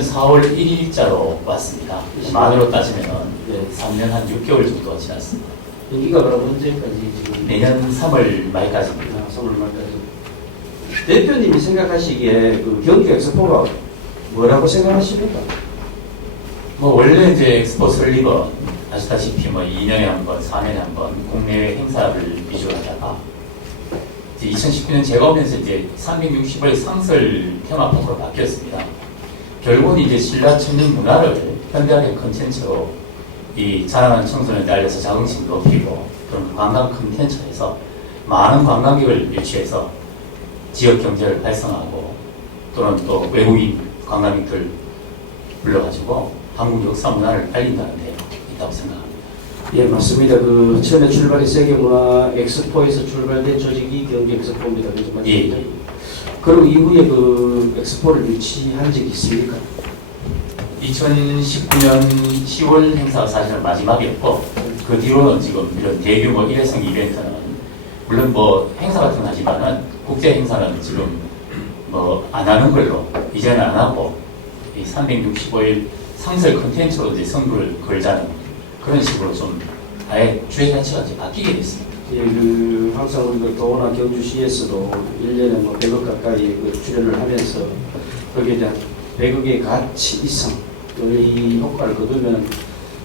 2019년 4월 1일자로 왔습니다. 만으로 따지면 3년 한 6개월 정도 지났습니다. 여기가 그럼 언제까지 지금? 내년 3월 말까지입니다. 3월 말까지. 대표님이 생각하시기에 그 경기 엑스포가 뭐라고 생각하십니까? 뭐 원래 이제 엑스포 설립은 아시다시피 뭐 2년에 한 번, 4년에 한 번 국내외 행사를 위주로 하다가 이제 2019년 제가 오면서 이제 360을 상설 테마파크로 바뀌었습니다. 결국은 이제 신라 천년 문화를 현대화된 컨텐츠로 이 자라나는 청소년들 알려서 자긍심 높이고 그런 관광 컨텐츠에서 많은 관광객을 유치해서 지역 경제를 활성화하고 또는 또 외국인 관광객들 불러가지고 한국 역사 문화를 알린다는 데 있다고 생각합니다. 예, 맞습니다. 그 처음에 출발이 세계문화 엑스포에서 출발된 조직이 경기 엑스포입니다. 그죠? 맞습니다. 예. 그리고 이후에 그 엑스포를 유치한 적이 있습니까? 2019년 10월 행사가 사실은 마지막이었고 그 뒤로는 지금 이런 대규모 일회성 이벤트는 물론 뭐 행사 같은 거 하지만은 국제 행사는 지금 뭐 안 하는 걸로 이제는 안 하고 이 365일 상설 컨텐츠로 이제 선두를 걸자는 그런 식으로 좀 아예 주의 자체가 이제 바뀌게 됐습니다. 예, 그 항상 우리가 도나 경주시에서도 1년에 뭐 100억 가까이 그 출연을 하면서 거기에 대한 100억의 가치 이상의 효과를 거두면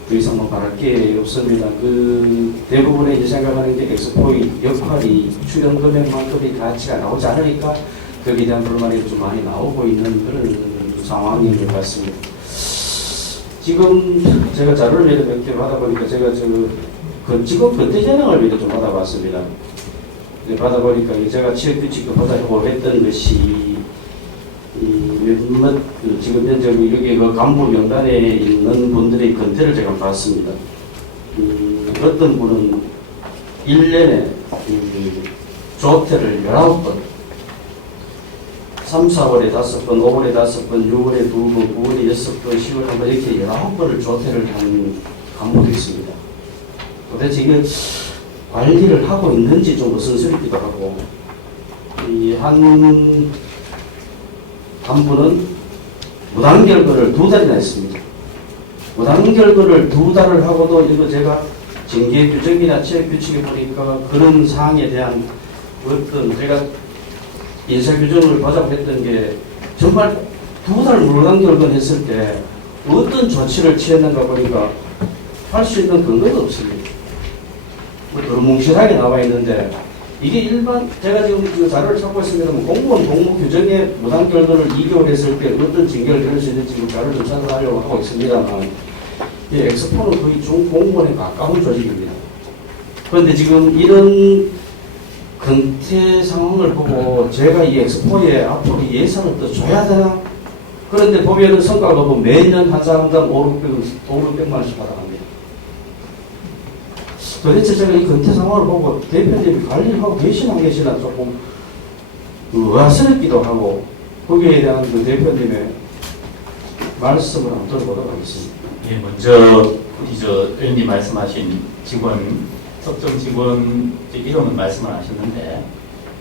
더 이상 뭐 말할 게 없습니다. 그 대부분의 이제 생각하는 게 엑스포의 역할이 출연 금액만큼의 가치가 나오지 않으니까 거기에 대한 불만이 좀 많이 나오고 있는 그런 상황인 것 같습니다. 지금 제가 자료를 몇 개 받아보니까 제가 직업 근태 재능을 미리 좀 받아봤습니다. 받아보니까 제가 취업 규칙도 받아보고 했던 것이 몇몇 지금 현재 여기 그 간부 명단에 있는 분들의 근태를 제가 봤습니다. 어떤 분은 1년에 조퇴를 19번, 3, 4월에 5번, 5월에 5번, 6월에 2번, 9월에 6번, 10월에 1번 이렇게 19번을 조퇴를 한 간부도 있습니다. 도대체 이걸 관리를 하고 있는지 좀 의심스럽기도 하고, 한 간부는 무단결근을 2달이나 했습니다. 무단결근을 2달을 하고도 이거 제가 징계 규정이나 취업 규칙에 보니까 그런 사항에 대한 어떤 제가 인사 규정을 보자고 했던 게 정말 2달 무단결근 했을 때 어떤 조치를 취했는가 보니까 할 수 있는 근거가 없습니다. 너무 뭉실하게 나와 있는데 이게 일반 제가 지금 그 자료를 찾고 있습니다만 공무원 공무 규정에 무단결근을 2개월 했을 때 어떤 징계를 내릴 수 있는지 지금 자료를 좀 찾아가려고 하고 있습니다만 이 엑스포는 거의 중공무원에 가까운 조직입니다. 그런데 지금 이런 근태 상황을 보고 제가 이 엑스포에 앞으로 예산을 더 줘야 되나? 그런데 보면은 성과가 보면 매년 한 사람당 500만 원씩 받아갑니다. 도대체 제가 이 근태 상황을 보고 대표님이 관리를 하고 계시나 안 계시나 조금 의아스럽기도 하고 거기에 대한 그 대표님의 말씀을 한번 들어보도록 하겠습니다. 예, 먼저 우리 의원님 말씀하신 직원, 특정 직원 이름은 말씀을 하셨는데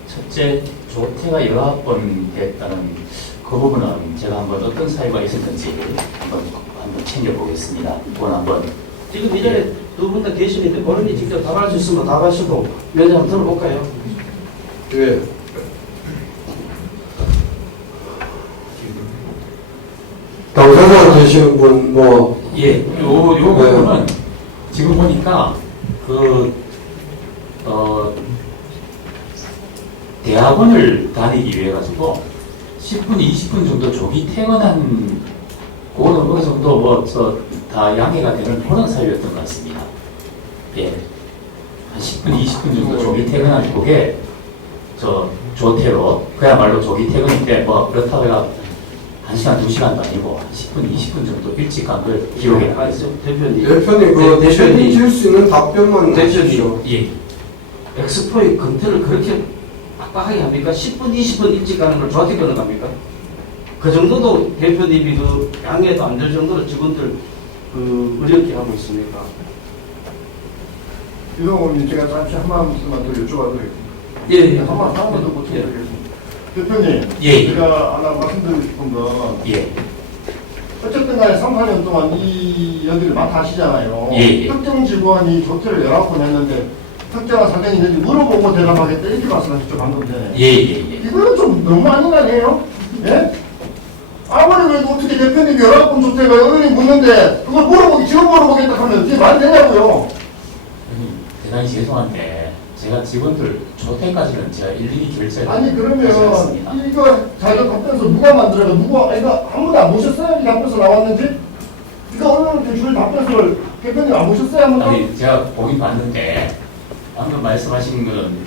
첫째 조퇴가 19번 됐다는 그 부분은 제가 한번 어떤 사유가 있었는지 한번 챙겨보겠습니다. 그건 한번 지금 이전에 두 분 다 계시는데 본인이 직접 답할 수 있으면 답하시고 면접 한번 들어볼까요? 예. 당사자 되시는 분 예, 요 부분은 지금 보니까 대학원을 다니기 위해 가지고 10분, 20분 정도 조기 퇴근한 그거는 어느 정도 다 양해가 되는 그런 사유였던 것 같습니다. 예. 한 10분, 20분 정도 조기 퇴근한 그게 조퇴로 그야말로 조기 퇴근인데 그렇다고 해가 1시간, 2시간도 아니고 10분, 20분 정도 일찍 간 걸 기록에 나와 있어요. 대표님. 대표님 책임질 수 있는 답변만 하십시오. 예. 엑스포의 근태를 그렇게 빡빡하게 합니까? 10분, 20분 일찍 가는 걸 저한테 끊어 갑니까? 그 정도도 대표님이 그 양해도 안 될 정도로 직원들 어렵게 하고 있습니까? 이동훈님 제가 잠시 한 말씀만 더 여쭤봐도 되겠습니까? 예. 한 번만 더 보충드리겠습니다. 대표님, 예. 제가 하나 말씀드리고 싶은 건 예. 어쨌든 간에 3, 4년 동안 이 여기를 맡아 하시잖아요. 예. 특정 직원이 조퇴를 19번 했는데 특정한 사정이 있는지 물어보고 대답하겠다 이렇게 말씀하셨죠 방금 전에. 예. 이거는 좀 너무 아닌 거 아니에요? 예? 아무리 그래도 어떻게 대표님 19번 조퇴가 의원이 묻는데 그걸 물어보기 지금 물어보겠다 하면 이게 말이 되냐고요. 대단히 죄송한데 제가 직원들 조퇴까지는 제가 일일이 결제를 아니 그러면 하지 않습니다. 이거 자기가 답변서 누가 만들어가 누가 이거 아무도 안 보셨어요? 이 답변서 나왔는지? 이거 언론한테 줄 답변서를 대표님 안 보셨어요? 한 번도? 아니 제가 보긴 봤는데 방금 말씀하신 건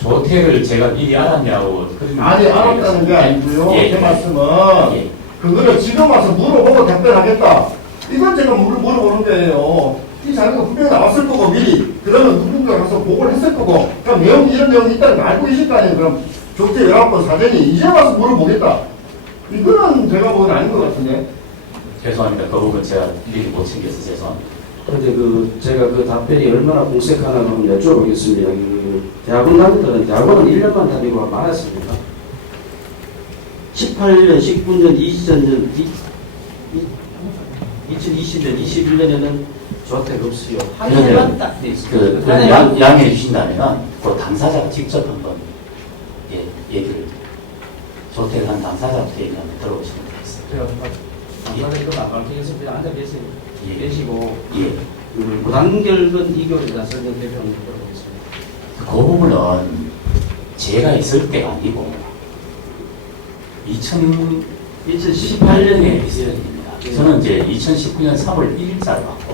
조퇴를 제가 미리 알았냐고 그런 아니 알았다는 게 아니고요. 예. 제 말씀은 예. 그거를 지금 와서 물어보고 답변하겠다. 이건 제가 물어보는 거예요. 이 자료가 분명히 나왔을 거고 미리 그러면 누군가 가서 보고를 했을 거고 그럼 내용이 이런 내용이 있다는 걸 알고 계실 거 아니에요. 그럼 조퇴 19번 사전이 이제 와서 물어보겠다. 이거는 제가 보기엔 아닌 것 같은데. 죄송합니다. 그 부분 제가 일일이 못 챙겨서 죄송합니다. 근데 제가 그 답변이 얼마나 공색하나 한번 여쭤보겠습니다. 대학원 다니던 대학원은 1년만 다니고 말았습니다. 18년, 19년, 2020년, 21년에는 조퇴가 없어요. 한 해만 딱 돼 있어요. 양해해 주신다면 그 당사자가 직접 한번 얘기를 조퇴를 한 당사자부터 얘기 한번 들어보시면 되겠습니다. 이거 아까 계속 앉아 계세요. 예. 계시고 예. 무단결근 2개월이나 설명 대표 한번 들어보겠습니다. 그 부분은 제가 있을 때가 아니고 2018년에 있어야 됩니다. 저는 이제 2019년 3월 1일자로 왔고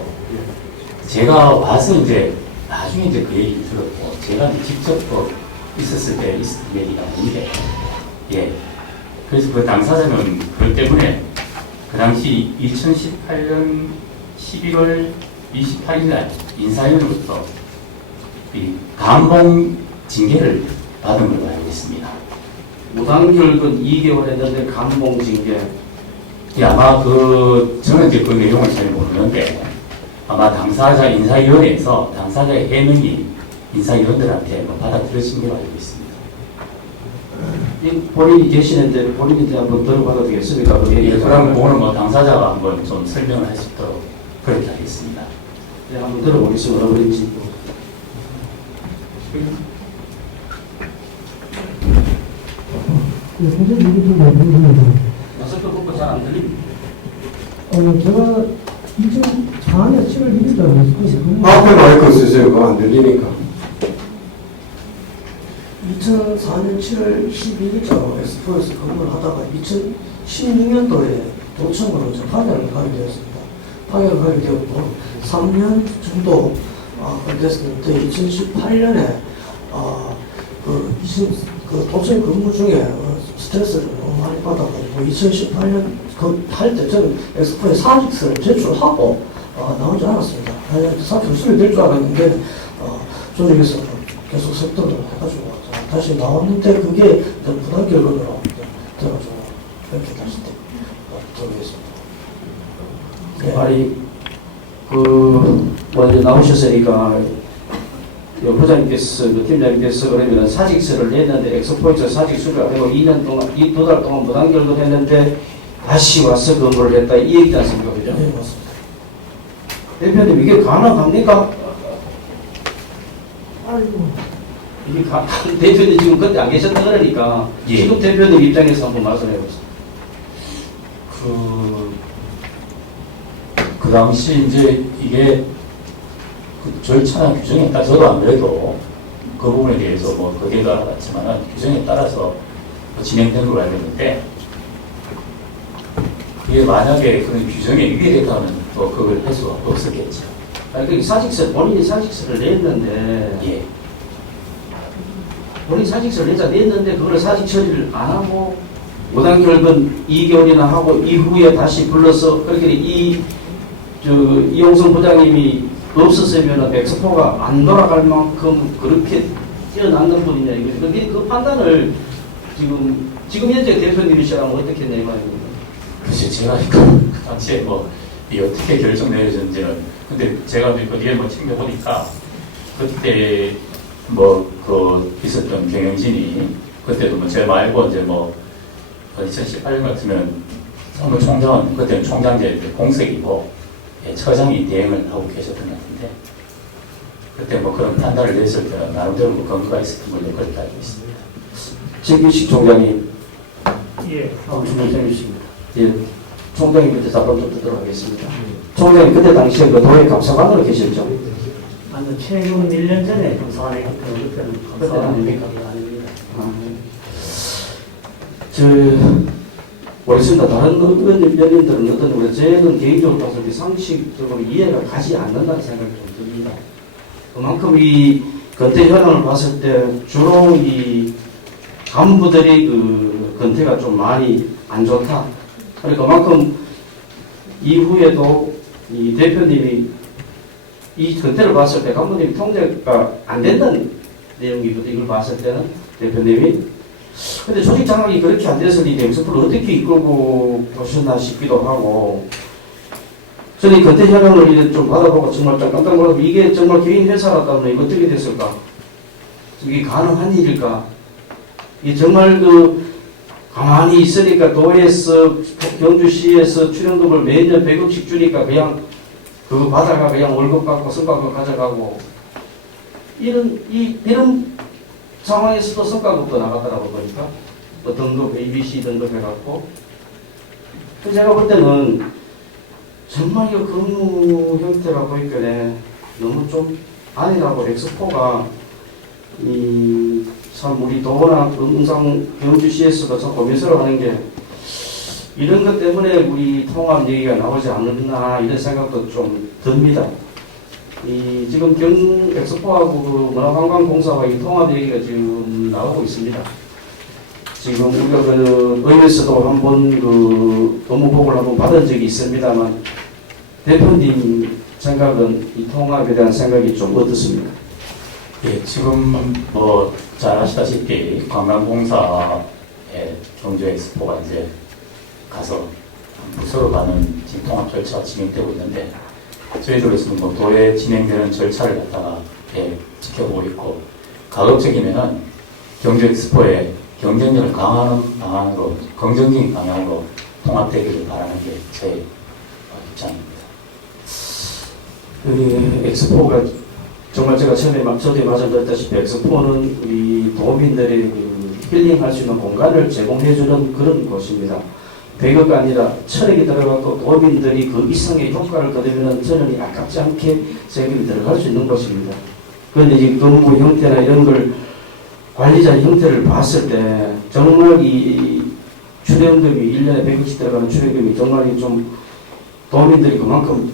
제가 와서 이제 나중에 이제 그 얘기를 들었고 제가 이제 직접 있었을 때 있었던 얘기가 아닌데 예. 그래서 그 당사자는 그것 때문에 그 당시 2018년 11월 28일 날 인사위원으로부터 이 감봉 징계를 받은 걸로 알고 있습니다. 무단결근 2개월 했는데 감봉징계. 아마 저는 이제 그 내용을 잘 모르는데 아마 당사자 인사위원회에서 당사자의 해명이 인사위원들한테 받아들여진 걸로 알고 있습니다. 본인이 계시는데 본인한테 한번 들어봐도 되겠습니까? 예, 그럼 그거는 당사자가 한번 좀 설명을 할 수 있도록 그렇게 하겠습니다. 네, 한번 들어보겠습니다. 어린지. 선생님 얘기 좀 말씀드리면 마스크 벗고 잘 안 들립니다. 제가 2004년 7월 1일자로 앞에 마이크 쓰세요. 그거 안 들리니까. 2004년 7월 12일자로 엑스포에서 근무를 하다가 2016년도에 도청으로 파견을 가게 되었습니다. 파견을 가게 되었고 3년 정도 됐었는데 2018년에 그 도청 근무 중에 스트레스를 너무 많이 받아가지고 2018년 할 때 저는 엑스포에 사직서를 제출하고 나오지 않았습니다. 결승이 될 줄 알았는데 조직에서 계속 설득을 해가지고 다시 나왔는데 그게 부단결근으로 들어가지고 이렇게 다시 들어오겠습니다. 아니 먼저 나오셨으니까 부장님께서 팀장님께서 그러면 사직서를 냈는데 엑스포에서 사직서를 안 하고 2년 동안 2달 동안 무단결근 했는데 다시 와서 근무를 했다 이 얘기지 않습니까? 그죠? 네, 맞습니다. 대표님 이게 가능합니까? 아이고. 이게 대표님 지금 그때 안 계셨다 그러니까 예. 지금 대표님 입장에서 한번 말씀해 보세요. 그 당시 이제 이게 그 절차나 규정에 따라 저도 안 그래도 그 부분에 대해서 거기에 알아봤지만 규정에 따라서 진행된 걸로 알고 있는데 그게 만약에 그런 규정에 위배됐다면 또 그걸 할 수가 없었겠죠. 아니, 본인이 사직서를 냈는데 예. 본인 사직서를 냈는데 그걸 사직 처리를 안 하고 무단결근 2개월이나 하고 이후에 다시 불러서 그렇게 이용성 부장님이 없었으면 엑스포가 안 돌아갈 만큼 그렇게 뛰어났는 분이냐 이거죠. 근데 그 판단을 지금 현재 대표님이시라면 어떻게 했냐 이 말입니다. 글쎄 제가 그 당시에 이 어떻게 결정 내려졌는지는 근데 제가 어디에 챙겨보니까 그때 있었던 경영진이 그때도 제가 말고 이제 2018년 같으면 사무총장은 그때 총장제 공석이고 예, 처장이 대행을 하고 계셨던 것 같은데 그때 뭐 그런 판단을 냈을 때는 나름대로 뭐 근거가 있었던 걸로 그렇게 알고 있습니다. 최규식 총장님, 예. 총장님이십니다. 예, 총장님 그때 답변 좀 듣도록 하겠습니다. 총장님 그때 당시에 그 도의 감사관으로 계셨죠? 아니, 최근 1년 전에 검사관에 그때는 그때는 검사관 아닙니까? 아닙니다. 모르겠습니다. 다른 의원님들은 어떤지 저는 개인적으로 봤을 때 상식적으로 이해가 가지 않는다는 생각이 좀 듭니다. 그만큼 이 건태 현황을 봤을 때 주로 이 간부들이 그 건태가 좀 많이 안 좋다. 그러니까 그만큼 이후에도 이 대표님이 이 건태를 봤을 때 간부님이 통제가 안 된다는 내용이거든요. 이걸 봤을 때는 대표님이. 근데 조직 장악이 그렇게 안 돼서 이 엑스포를 어떻게 이끌고 보셨나 싶기도 하고, 저는 이 건태 현황을 이제 좀 받아보고 정말 좀 깜짝 놀라고, 이게 정말 개인 회사라다면 이거 어떻게 됐을까? 이게 가능한 일일까? 이게 정말 가만히 있으니까 도에서, 경주시에서 출연금을 매년 100억씩 주니까 그냥 그거 받아가 그냥 월급 받고 성과급 가져가고, 이런 상황에서도 성과급도 나갔더라고 보니까 또 등급 ABC 등급 해갖고 제가 볼 때는 정말 이 근무 형태가 보니까 너무 좀 아니라고 엑스포가 참 우리 도나 응상 경주시에서도 참 고민스러워하는 게 이런 것 때문에 우리 통합 얘기가 나오지 않았나 이런 생각도 좀 듭니다. 지금 엑스포하고 그 문화관광공사와 이 통합 얘기가 지금 나오고 있습니다. 지금 우리가 그 의회에서도 한번 그 업무보고를 한번 받은 적이 있습니다만 대표님 생각은 이 통합에 대한 생각이 좀 어떻습니까? 예, 지금 뭐 잘 아시다시피 관광공사의 경주 엑스포가 이제 가서 부서로 가는 지금 통합 절차가 진행되고 있는데 저희들로서는 뭐 도에 진행되는 절차를 갖다가 지켜보고 있고 가급적이면은 경주 엑스포의 경쟁력을 강화하는 방향으로 긍정적인 방향으로 통합되기를 바라는 게 제 입장입니다. 엑스포가 정말 제가 처음에 저도 말씀드렸다시피 엑스포는 우리 도민들의 그 힐링할 수 있는 공간을 제공해주는 그런 곳입니다. 100억 아니라 1000억이 들어가고 도민들이 그 이상의 효과를 거두면 저는 아깝지 않게 세금이 들어갈 수 있는 것입니다. 그런데 이 근무 형태나 이런 걸 관리자 형태를 봤을 때 정말 이 출연금이 1년에 100억씩 들어가는 출연금이 정말 좀 도민들이 그만큼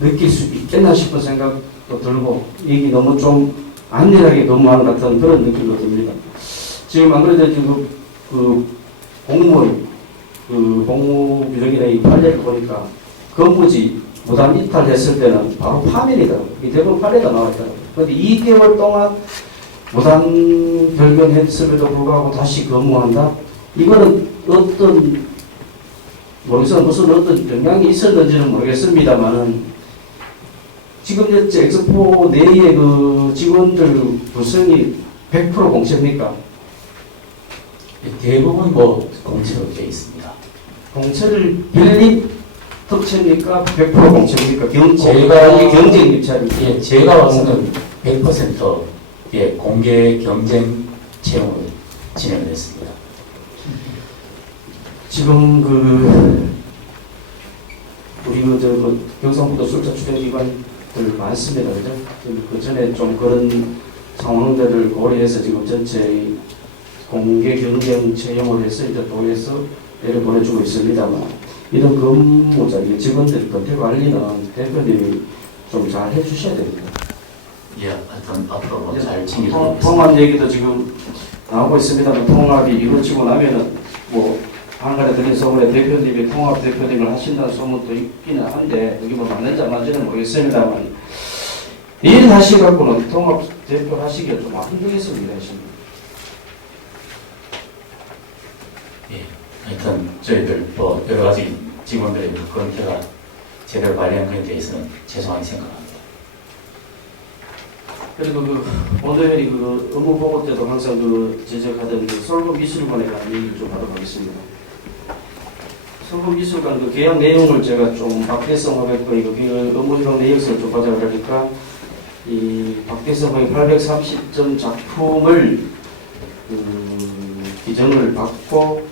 느낄 수 있겠나 싶은 생각도 들고 이게 너무 좀 안일하게 근무하는 같은 그런 느낌도 듭니다. 지금 안 그래도 지금 그 공무원 공무 규정이나 이 판례를 보니까 근무지 무단 이탈했을 때는 바로 파면이더라고요. 이 대부분 판례가 나와있더라고요. 그런데 2개월 동안 무단 변경했음에도 불구하고 다시 근무한다? 이거는 무슨 어떤 영향이 있었는지는 모르겠습니다만은 지금 현재 엑스포 내의 그 직원들 구성이 100% 공채입니까? 대부분 뭐 공채로 되어 있습니다. 공채를 빌린 특채입니까? 100% 공채입니까? 제가 경쟁 입찰입니까? 예, 제가 봐서는 100% 예, 공개 경쟁 채용을 진행을 했습니다. 지금 우리 경상북도 술자 추정기관들 많습니다, 그죠? 그 전에 좀 그런 상황들을 고려해서 지금 전체 공개 경쟁 채용을 해서 이제 도에서 내려 보내주고 있습니다만 이런 근무자, 직원들 건태 관리는 대표님이 좀 잘 해주셔야 됩니다. 예, 하여튼 앞으로 잘 챙겨주겠습니다. 통합 얘기도 지금 나오고 있습니다만 통합이 이루어지고 나면은 뭐 한간에 들린 소문에 대표님이 통합 대표님을 하신다는 소문도 있기는 한데 여기 뭐 맞는지 안 맞는지는 모르겠습니다만 일 하시갖고는 통합 대표 하시기가 좀 힘들겠습니다. 예, 하여튼 저희들 뭐 여러 가지 직원들의 그런태가 제대로 관리한 그에 대해서는 죄송하게 생각합니다. 그리고 오늘 업무 보고 때도 항상 지적하던 서울 미술관에 관한 얘기를 좀 하도록 하겠습니다. 서울미술관 그 계약 내용을 제가 좀 박대성 화백과 이거 업무기록 내역서를 좀 받아 그러니까 이 박대성 화백 830점 작품을 기정을 받고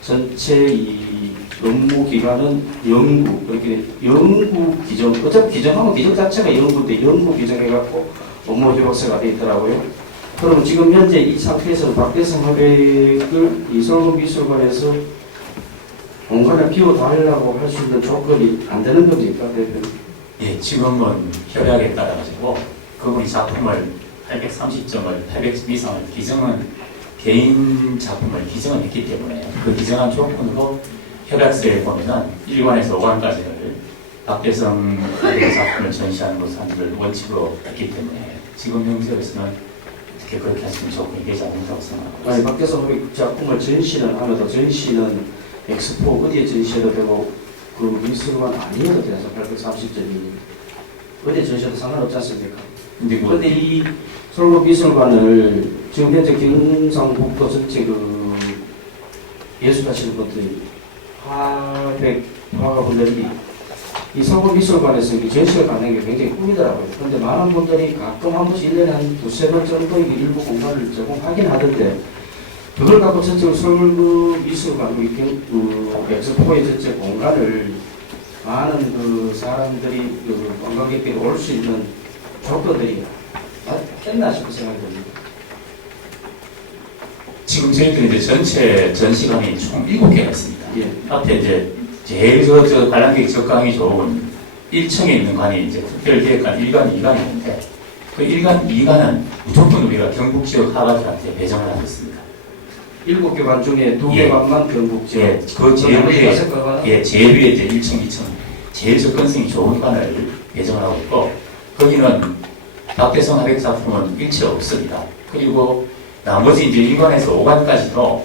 전체 이 업무 기간은 연구 그렇게 연구 기정 어차피 기정하면 기정 자체가 연구인데 연구 기정해갖고 업무 협약서가 돼 있더라고요. 그럼 지금 현재 이 상태에서 박대성 화백을 이 서울미술관에서 공간을 비워달라고 할 수 있는 조건이 안 되는 겁니까, 대표님? 예, 지금은 협약에 따라 가지고 그분이 작품을 830점을 800점 이상을 기증은 개인 작품을 기증을 했기 때문에 그 기증한 조건으로 협약서에 보면은 1관에서 5관까지를 박대성 작품을 전시하는 것을 원칙으로 했기 때문에 지금 형식에서는 어떻게 그렇게 하시면 조건이 되지 않는다고 생각합니다. 아니, 박대성 화백 작품을 전시는 하면서 전시는 엑스포 어디에 전시해도 되고 그 미술관 아니어도 돼서 830점이 어디에 전시해도 상관없지 않습니까? 근데 그런데 이 서울미술관을 지금 현재 경상북도 전체 그 예술하시는 분들이 800분들이 이 서울미술관에서 이 전시를 갖는 게 굉장히 꿈이더라고요. 그런데 많은 분들이 가끔 한 번씩 1년에 한 두세 번 정도의 일부 공간을 제공하긴 하던데 그걸 갖고 전체 서울미술관 그 엑스포의 전체 공간을 많은 그 사람들이 그 관광객들이 올 수 있는 조건들이 맞겠나 싶은 생각이 듭니다. 지금 저희들이 이제 전체 전시관이 총 7개가 있습니다. 예. 앞에 이제 제일 저 관람객 접근이 좋은 1층에 있는 관이 이제 특별기획관 1관, 2관이 있는데 그 1관, 2관은 무조건 우리가 경북 지역 하가들한테 배정을 하고 있습니다. 7개 관 중에 2개 예. 관만 경북 지역. 예, 그 제일 위에, 다섯 개관은 예, 제일 위에 이제 1층, 2층 제일 접근성이 좋은 관을 배정을 하고 있고 거기는 박대성 화백 작품은 일체 없습니다. 그리고 나머지 이제 1관에서 5관까지도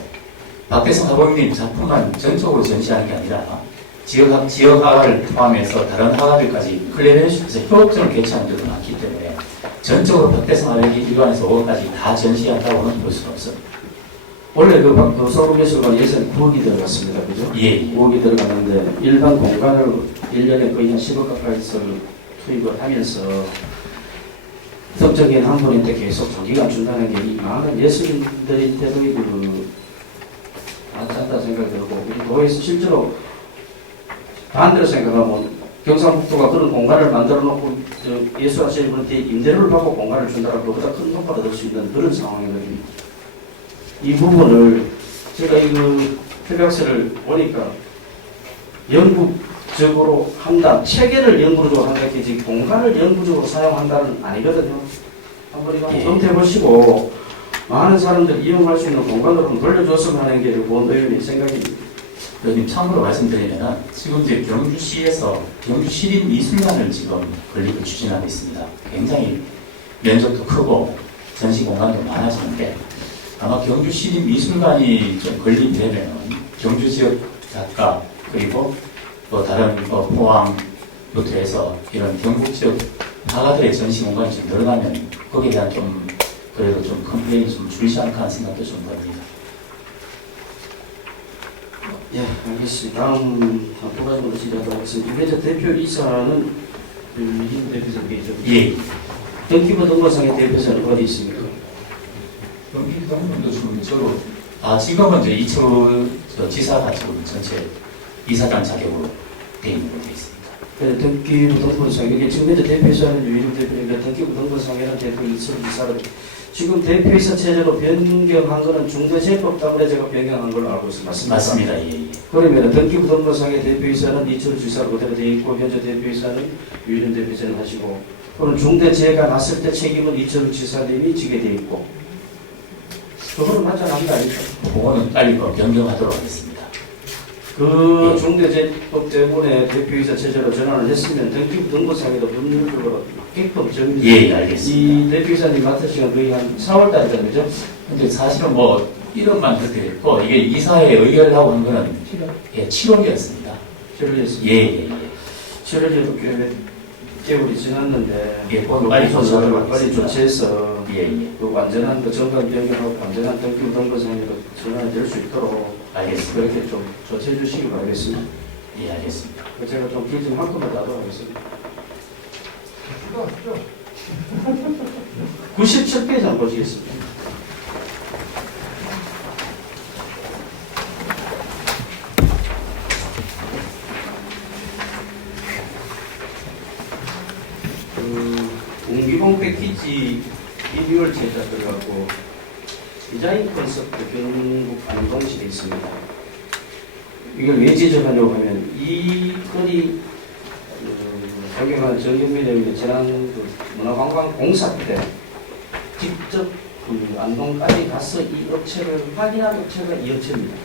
박대성 화백님 작품만 전적으로 전시하는 게 아니라 지역 화가를 포함해서 다른 화가들까지 클레벤슈에서 협업전을 개최하는 데도 많기 때문에 전적으로 박대성 화백이 1관에서 5관까지 다 전시한다고는 볼 수는 없습니다. 원래 그 서울미술관 예산이 9억이 들어갔습니다. 그죠? 예. 9억이 들어갔는데 일반 공간을 1년에 거의 한 10억 가까이서 투입을 하면서 특정인 한 분한테 계속 장기간 준다는 게 이 많은 예술인들한테도 맞지 않다 생각이 들고 우리 도에서 실제로 반대로 생각하면 경상북도가 그런 공간을 만들어 놓고 예술하시는 분한테 임대료를 받고 공간을 준다라고 그보다 큰 효과를 얻을 수 있는 그런 상황이거든요. 이 부분을 제가 이 협약서를 보니까 영구적으로 한다, 체계를 영구적으로 한다, 지 공간을 영구적으로 사용한다는 아니거든요. 한번 이거 검토해 보시고 많은 사람들 이용할 수 있는 공간으로 한번 돌려줬으면 하는 게 본 의원의 생각입니다. 그럼 참고로 말씀드리면 지금 이제 경주시에서 경주 시립미술관을 지금 건립을 추진하고 있습니다. 굉장히 면적도 크고 전시 공간도 많아지는데 아마 경주 시립미술관이 좀 건립되면 경주 지역 작가 그리고 또 다른 포항부터 해서 이런 경북 지역 화가들의 전시 공간이 좀 늘어나면 거기에 대한 좀 그래도 좀 컴플레인이 좀 줄지 않을까 하는 생각도 좀 듭니다. 예, 알겠습니다. 다음 두 가지로 진행하도록 하겠습니다. 이번에 대표이사는 이kim 대표님께서 예. 등기부등본상의 대표자는 어디 있습니까? 그럼 이 부분도 좀 저로 지금은 이제 이철우 지사가 지금 전체 이사장 자격으로 되어 있는 걸로 되어 있습니다. 그래서 등기부등본상 이게 지금 현재 대표이사는 유일한 대표니까 등기부등본상에는 대표 이철우 지사를 지금 대표이사 체제로 변경한 거는 중대재해법 때문에 제가 변경한 걸로 알고 있습니다. 맞습니다. 예, 예. 그러면 등기부등본상의 대표이사는 이철우 지사로 그대로 되어 있고 현재 대표이사는 유일한 대표이사를 하시고 그럼 중대재해가 났을 때 책임은 이철우 지사님이 지게 되어 있고 그거는 맞지 않습니다. 그거는 빨리 변경하도록 하겠습니다. 그 중대재해법 때문에 대표이사 체제로 전환을 했으면 등기부등본상에도 법률적으로 맞게끔 정리. 예, 알겠습니다. 이 대표이사님 맡으신 건 거의 한 4월 달이잖아요, 그죠? 근데 사실은 뭐 1원만 그렇게 됐고 이게 이사회 의결을 하고 한 거는 7월이었습니다. 7월이었습니다. 예, 예, 예. 7월에도 꽤 개월이 지났는데 예, 그건 빨리 조치하도록 빨리 하겠습니다. 조치해서 예, 예. 그 완전한 그 정관 변경하고 완전한 등기 등본상으로 전환이 될 수 있도록 알겠습니다. 그렇게 좀 조치해 주시기 바라겠습니다. 예, 알겠습니다. 제가 좀 길 좀 한꺼번에 나도록 하겠습니다. 97페이지 한번 보시겠습니다. 공기봉 패키지 리뉴얼 제작 들어가고 디자인 콘셉트 경북 안동시에 있습니다. 이걸 왜 지적하냐고 하면 이 건이 존경하는 정경민 의원이 지난 그 문화관광공사 때 직접 그 안동까지 가서 이 업체를 확인한 업체가 이 업체입니다.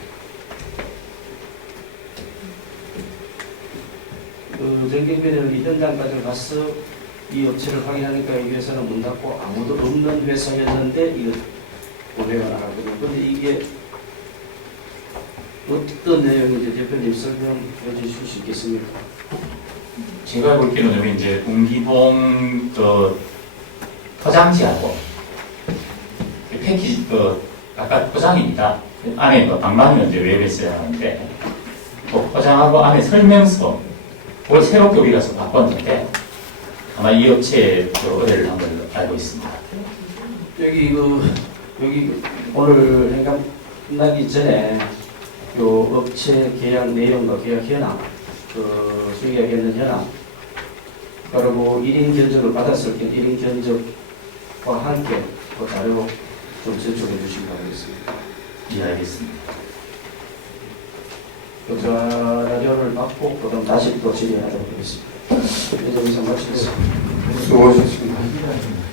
그 정경민 의원이 현장까지 가서 이 업체를 확인하니까 이 회사는 문 닫고 아무도 없는 회사였는데 이거 고뇌가 나가거든요. 근데 이게 어떤 내용인지 대표님 설명해 주실 수 있겠습니까? 제가 볼 때는 이제 공기봉 그 포장지하고 패키지 그 아까 포장입니다. 안에 그 방망이는 이제 웹에서 하는데 그 포장하고 안에 설명서 그걸 새롭게 우리가 바꿨는데 아마 이 업체에 그 의뢰를 한 걸로 알고 있습니다. 여기 오늘 행감 끝나기 전에 요 업체 계약 내용과 계약 현황, 그 수익하겠는 현황, 그리고 1인 견적을 받았을 때 1인 견적과 함께 그 자료 좀 제출해 주시기 바라겠습니다. 예, 알겠습니다. 그 자료를 받고 그다음 다시 또 질의하도록 하겠습니다. 이제 여기서 마치겠습니다. 수고하셨습니다.